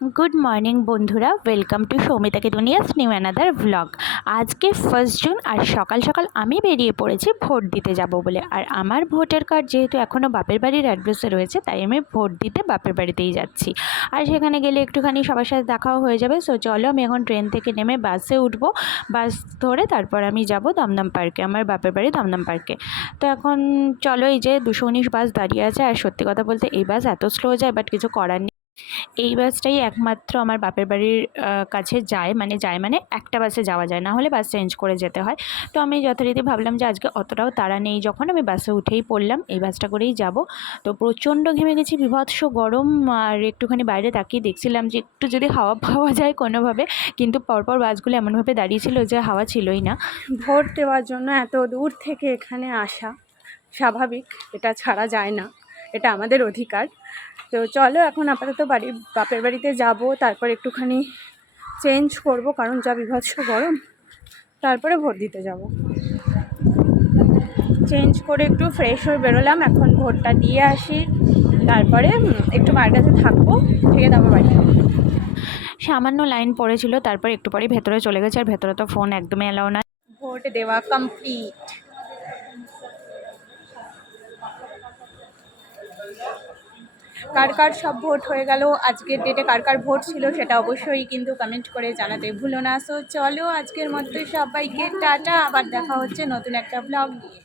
Good morning बंधुरा welcome to Soumita के दुनियास new अनादार vlog. आज के 1 जून और सकाल सकाल आमी बेरिए पड़ेছি भोट दीते जाबो बोले। और आमार भोटर कार्ड जेहेतु एखोनो बापेर बाड़िर एड्रेसे रयेछे ताई आमी भोट दीते बापेर बाड़ितेई जाচ্ছি। और सेखाने गेले एकटुखानी सबार साथे देखाओ हये जाबे। सो चलो आमी एखन ट्रेन थेके नेमे बासे उठबो, बास धरे तारपर आमी जाबो दमदम पार्के, आमार बापेर बाड़ी दमदम पार्के। तो एखन चलो এই যে 219 বাস দাঁড়িয়ে আছে। আর সত্যি কথা বলতে এই বাস এত স্লো যায়, বাট কিছু করার নেই। এই বাসটাই একমাত্র আমার বাপের বাড়ির কাছে যায়, মানে একটা বাসে যাওয়া যায়, না হলে বাস চেঞ্জ করে যেতে হয়। তো আমি যথারীতি ভাবলাম যে আজকে অতটাও তাড়া নেই, যখন আমি বাসে উঠেই পড়লাম, এই বাসটা করেই যাব। তো প্রচণ্ড ঘেমে গেছি, বিভৎস গরম। আর একটুখানি বাইরে তাকিয়ে দেখছিলাম যে একটু যদি হাওয়া পাওয়া যায় কোনোভাবে, কিন্তু পরপর বাসগুলো এমনভাবে দাঁড়িয়েছিল যে হাওয়া ছিলই না। ভোট দেওয়ার জন্য এত দূর থেকে এখানে আসা স্বাভাবিক, এটা ছাড়া যায় না, এটা আমাদের অধিকার। তো চলো এখন আপাতত বাপের বাড়িতে যাব, তারপর একটুখানি চেঞ্জ করব, কারণ যা বিভৎস গরম, তারপরে ভোট দিতে যাব। চেঞ্জ করে একটু ফ্রেশ হয়ে বেরোলাম, এখন ভোটটা দিয়ে আসি, তারপরে একটু মায়ের কাছে থাকবো, থেকে তারপর বাড়ি। সামান্য লাইন পড়েছিল, তারপর একটু পরে ভেতরে চলে গেছে। আর ভেতরে তো ফোন একদমই অ্যালাউ না। ভোট দেওয়া কমপ্লিট। কার কার সব ভোট হয়ে গেল, আজকের ডেটে কার কার ভোট ছিল সেটা অবশ্যই কিন্তু কমেন্ট করে জানাতে ভুলো না। সো চলো আজকের মতো সবাইকে টাটা, আবার দেখা হচ্ছে নতুন একটা ব্লগ নিয়ে।